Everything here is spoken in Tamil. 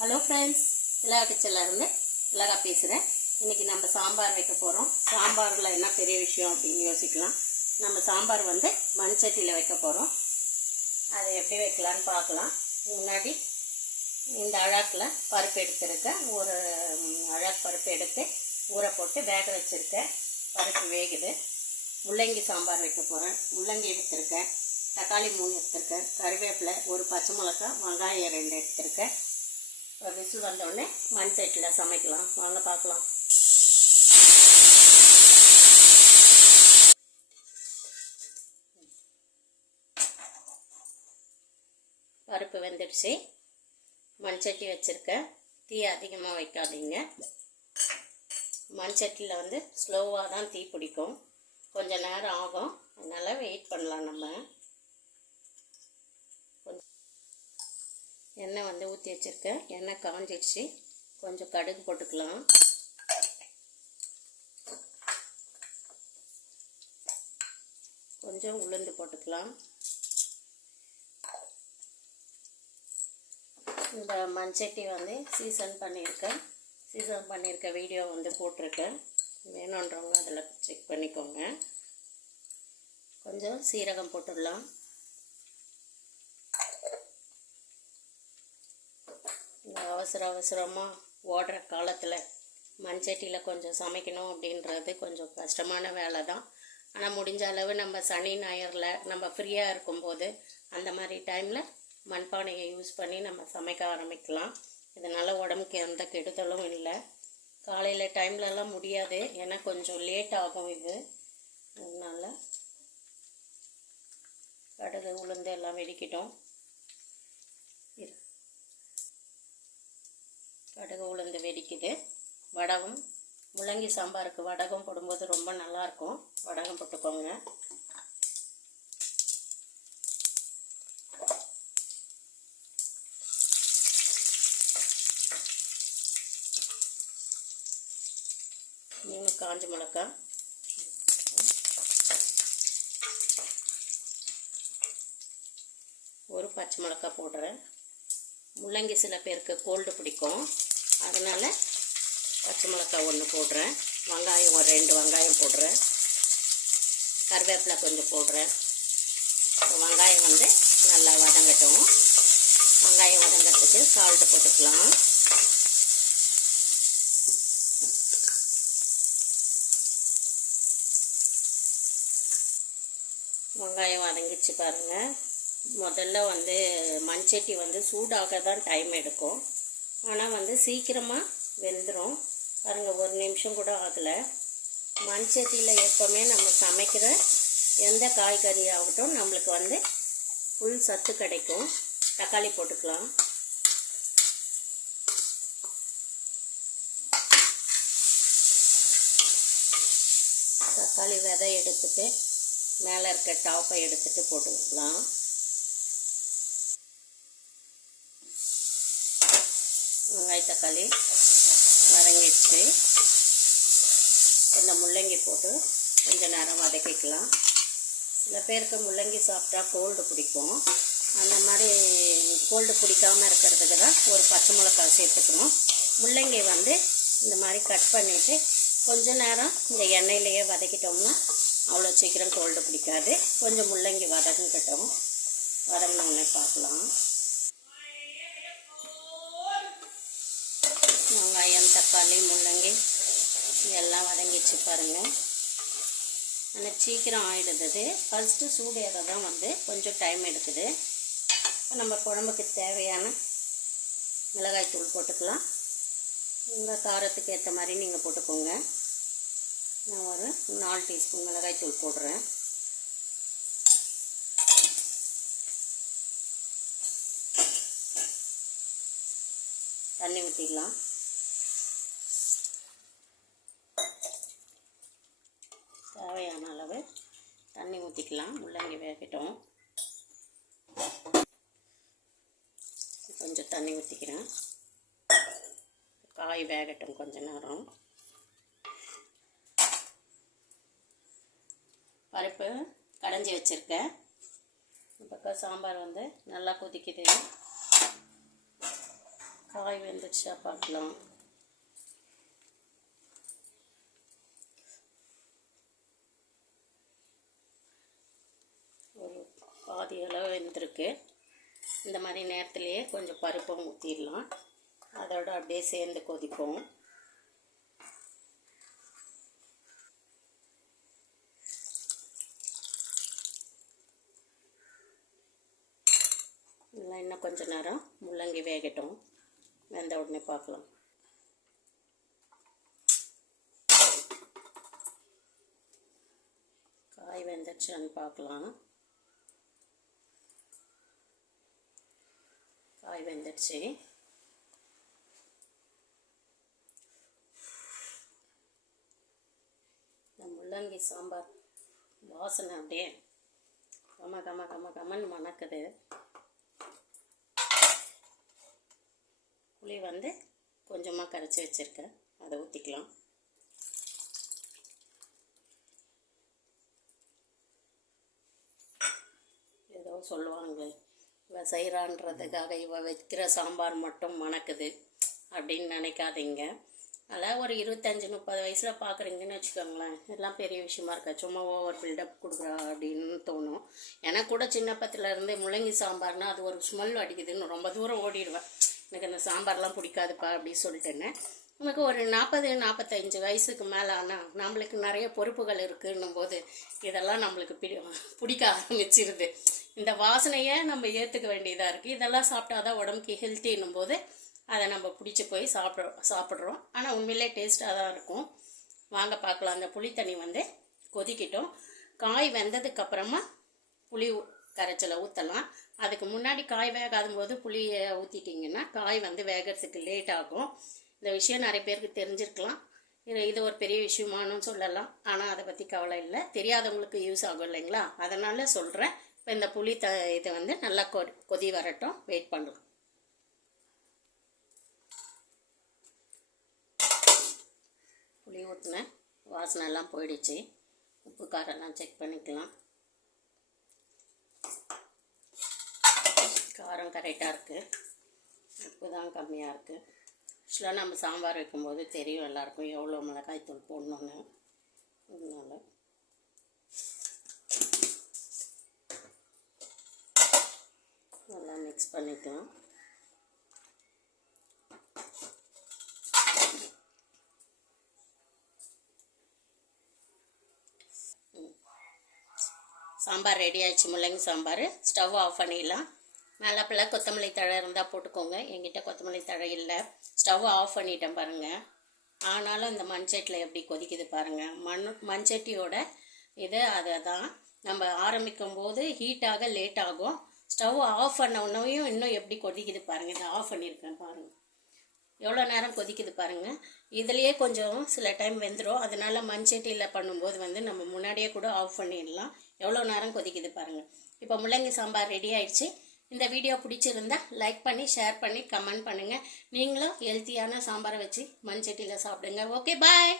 ஹலோ ஃப்ரெண்ட்ஸ், திலகா கிச்சன்லேருந்து திலகா பேசுகிறேன். இன்றைக்கி நம்ம சாம்பார் வைக்க போகிறோம். சாம்பாரில் என்ன பெரிய விஷயம் அப்படின்னு யோசிக்கலாம். நம்ம சாம்பார் மண் சட்டியில் வைக்க போகிறோம். அதை எப்படி வைக்கலான்னு பார்க்கலாம். முன்னாடி இந்த அழாக்கில் பருப்பு எடுத்துருக்கேன். ஒரு அழாக்கு பருப்பு எடுத்து ஊற போட்டு வேக வச்சுருக்கேன். பருப்பு வேகுது. முள்ளங்கி சாம்பார் வைக்க போகிறேன். முள்ளங்கி எடுத்துருக்கேன். தக்காளி 3 எடுத்துருக்கேன். கருவேப்பிலை, ஒரு பச்சை மிளகாய், வெங்காயம் 2 எடுத்துருக்கேன். இப்போ விசில் வந்தோடனே மண் சட்டியில் சமைக்கலாம். வாங்க பார்க்கலாம். பருப்பு வெந்துடுச்சு. மண் சட்டி வச்சுருக்கேன். தீ அதிகமாக வைக்காதீங்க. மண் சட்டியில் ஸ்லோவாக தான் தீ பிடிக்கும். கொஞ்சம் நேரம் ஆகும். அதனால் வெயிட் பண்ணலாம். நம்ம எண்ணெய் ஊற்றி வச்சுருக்கேன். எண்ணெய் காஞ்சிடுச்சு. கொஞ்சம் கடுகு போட்டுக்கலாம். கொஞ்சம் உளுந்து போட்டுக்கலாம். இந்த மண்சட்டி சீசன் பண்ணியிருக்க வீடியோ போட்டிருக்கேன். வேணுன்றவங்க அதில் செக் பண்ணிக்கோங்க. கொஞ்சம் சீரகம் போட்டுடலாம். அவசரமாக ஓடுற காலத்தில் மண்சட்டியில் கொஞ்சம் சமைக்கணும் அப்படின்றது கொஞ்சம் கஷ்டமான வேலை தான். ஆனால் முடிஞ்ச அளவு நம்ம சனி ஞாயிறில் நம்ம ஃப்ரீயாக இருக்கும்போது அந்த மாதிரி டைமில் மண்பானையை யூஸ் பண்ணி நம்ம சமைக்க ஆரம்பிக்கலாம். இதனால் உடம்புக்கு எந்த கெடுதலும் இல்லை. காலையில் டைம்லலாம் முடியாது, ஏன்னா கொஞ்சம் லேட் ஆகும் இது. அதனால் கடுகு உளுந்து எல்லாம் வெடிக்கிட்டோம். கடுகு உளுந்து வெடிக்குது. வடகம், முள்ளங்கி சாம்பாருக்கு வடகம் போடும்போது ரொம்ப நல்லாயிருக்கும். வடகம் போட்டுக்கோங்க. காஞ்ச மிளகாய், ஒரு பச்சை மிளகாய் போடுறேன். முள்ளங்கி சில பேருக்கு கோல்டு பிடிக்கும், அதனால் பச்சை மிளகாய் 1 போடுறேன். வெங்காயம் ஒரு 2 வெங்காயம் போடுறேன். கருவேப்பிலை கொஞ்சம் போடுறேன். வெங்காயம் நல்லா வதங்கட்டும். வெங்காயம் வதங்கிறதுக்கு சால்ட்டு போட்டுக்கலாம். வெங்காயம் வதங்கிச்சு பாருங்கள். முதல்ல மண்சட்டி சூடாக தான் டைம் எடுக்கும். ஆனால் சீக்கிரமாக வெந்துடும். பாருங்கள், 1 நிமிஷம் கூட ஆகலை. மண்சட்டியில் எப்போவுமே நம்ம சமைக்கிற எந்த காய்கறி ஆகட்டும் நம்மளுக்கு ஃபுல் சத்து கிடைக்கும். தக்காளி போட்டுக்கலாம். தக்காளி விதை எடுத்துட்டு மேலே இருக்க டாப்பை எடுத்துட்டு போட்டுக்கலாம். வெங்காய தக்காளி வதங்கிடுச்சு. இந்த முள்ளங்கி போட்டு கொஞ்சம் நேரம் வதக்கிக்கலாம். சில பேருக்கு முள்ளங்கி சாப்பிட்டா கோல்டு பிடிக்கும். அந்த மாதிரி கோல்டு பிடிக்காமல் இருக்கிறதுக்கு தான் ஒரு பச்சை மிளகாய் சேர்த்துக்கணும். முள்ளங்கி இந்த மாதிரி கட் பண்ணிவிட்டு கொஞ்சம் நேரம் இந்த எண்ணெயிலேயே வதக்கிட்டோம்னா அவ்வளோ சீக்கிரம் கோல்டு பிடிக்காது. கொஞ்சம் முள்ளங்கி வதங்கட்டும். வதங்கினோடனே பார்க்கலாம். வெங்காயம், தக்காளி, முள்ளங்கி எல்லாம் வதங்கிச்சு பாருங்கள். ஆனால் சீக்கிரம் ஆகிடுது. ஃபஸ்ட்டு சூடு ஏற தான் கொஞ்சம் டைம் எடுக்குது. நம்ம குழம்புக்கு தேவையான மிளகாய் தூள் போட்டுக்கலாம். உங்கள் காரத்துக்கு ஏற்ற மாதிரி நீங்கள் போட்டுக்கோங்க. நான் ஒரு 4 டீஸ்பூன் மிளகாய் தூள் போடுறேன். தண்ணி ஊற்றிடலாம். தேவையான அளவு தண்ணி ஊற்றிக்கலாம். முள்ளங்கி வேகட்டும். கொஞ்சம் தண்ணி ஊற்றிக்கிறேன். காய் வேகட்டும் கொஞ்ச நேரம். பருப்பு கடைஞ்சி வச்சுருக்கேன். பக்கம் சாம்பார் நல்லா கொதிக்குது. காய் காய் வெந்துடுச்சா பார்க்கலாம். ஒரு பாதி அளவு வெந்திருக்கு. இந்த மாதிரி நேரத்துலையே கொஞ்சம் பருப்பை ஊற்றிடலாம். அதோட அப்படியே சேர்ந்து கொதிப்போம். இல்லை இன்னும் கொஞ்சம் நேரம் முள்ளங்கி வேகட்டும். வெந்த உடனே பார்க்கலாம். காய் வெந்துடுச்சான்னு பார்க்கலாம். காய் வெந்துடுச்சு. இந்த முள்ளங்கி சாம்பார் வாசனை அப்படியே கமன்னு மணக்குது. புளி வந்து கொஞ்சமாக கரைச்சி வச்சுருக்கேன், அதை ஊற்றிக்கலாம். ஏதோ சொல்லுவாங்களே, இவ செய்கிறான்றதுக்காக இவ வைக்கிற சாம்பார் மட்டும் மணக்குது அப்படின்னு நினைக்காதீங்க. அதில் ஒரு 25-30 வயசில் பார்க்குறீங்கன்னு வச்சுக்கோங்களேன், இதெல்லாம் பெரிய விஷயமா இருக்கா, சும்மா ஓவர் பில்டப் கொடுக்குறா அப்படின்னு தோணும். எனக்கு கூட சின்ன பத்திலேருந்து முள்ளங்கி சாம்பார்னால் அது ஒரு ஸ்மெல் அடிக்குதுன்னு ரொம்ப தூரம் ஓடிடுவேன். எனக்கு அந்த சாம்பார்லாம் பிடிக்காதுப்பா அப்படின்னு சொல்லிட்டேன்னு. நமக்கு ஒரு 40-45 வயசுக்கு மேலே ஆனால் நம்மளுக்கு நிறைய பொறுப்புகள் இருக்குன்னும் போது இதெல்லாம் நம்மளுக்கு பிடிக்க ஆரம்பிச்சிருது. இந்த வாசனையை நம்ம ஏற்றுக்க வேண்டியதாக இருக்குது. இதெல்லாம் சாப்பிட்டாதான் உடம்புக்கு ஹெல்த்தின்னும் போது அதை நம்ம பிடிச்சி போய் சாப்பிட்றோம். ஆனால் உண்மையிலே டேஸ்ட்டாக தான் இருக்கும். வாங்க பார்க்கலாம். அந்த புளி தண்ணி வந்து கொதிக்கிட்டோம். காய் வெந்ததுக்கப்புறமா புளி கரைச்சலை ஊற்றலாம். அதுக்கு முன்னாடி காய் வேகாத போது புளியை ஊற்றிட்டிங்கன்னா காய் வந்து வேகிறதுக்கு லேட் ஆகும். இந்த விஷயம் நிறைய பேருக்கு தெரிஞ்சிருக்கலாம். இது ஒரு பெரிய விஷயமானு சொல்லலாம். ஆனால் அதை பற்றி கவலை இல்லை, தெரியாதவங்களுக்கு யூஸ் ஆகும் இல்லைங்களா, அதனால் சொல்கிறேன். இப்போ இந்த புளி இதை வந்து நல்லா கொதி வரட்டும், வெயிட் பண்ணலாம். புளி ஊற்றினேன், வாசனை எல்லாம் போயிடுச்சு. உப்பு காரெல்லாம் செக் பண்ணிக்கலாம். காரம் கரெக்டாக இருக்குது, உப்பு தான் கம்மியாக இருக்குது. ஆக்சுவலாக நம்ம சாம்பார் வைக்கும்போது தெரியும் எல்லாருக்கும் எவ்வளோ மிளகாய் தூள் போடணுன்னு. அதனால் நல்லா மிக்ஸ் பண்ணிக்கலாம். சாம்பார் ரெடி ஆயிடுச்சு. முள்ளங்கி சாம்பார். ஸ்டவ் ஆஃப் பண்ணிடலாம். மேலே பிள்ளை கொத்தமல்லி தழை இருந்தால் போட்டுக்கோங்க. என்கிட்ட கொத்தமல்லி தழை இல்லை. ஸ்டவ் ஆஃப் பண்ணிட்டேன் பாருங்கள். ஆனாலும் இந்த மண்சட்டியில் எப்படி கொதிக்குது பாருங்கள். மண்சட்டியோட இது அதை தான் நம்ம ஆரம்பிக்கும் போது ஹீட்டாக லேட் ஆகும். ஸ்டவ் ஆஃப் பண்ண உடனேயும் இன்னும் எப்படி கொதிக்குது பாருங்கள். இதை ஆஃப் பண்ணியிருக்கேன் பாருங்கள், எவ்வளோ நேரம் கொதிக்குது பாருங்கள். இதுலேயே கொஞ்சம் சில டைம் வெந்துடும். அதனால் மண்சட்டியில் பண்ணும்போது வந்து நம்ம முன்னாடியே கூட ஆஃப் பண்ணிடலாம். எவ்வளோ நேரம் கொதிக்குது பாருங்கள். இப்போ முள்ளங்கி சாம்பார் ரெடி ஆயிடுச்சு. இந்த வீடியோ பிடிச்சிருந்தா லைக் பண்ணி, ஷேர் பண்ணி, கமெண்ட் பண்ணுங்கள். நீங்களும் ஹெல்த்தியான சாம்பாரை வச்சு மண்சட்டியில் சாப்பிடுங்க. ஓகே, பாய்.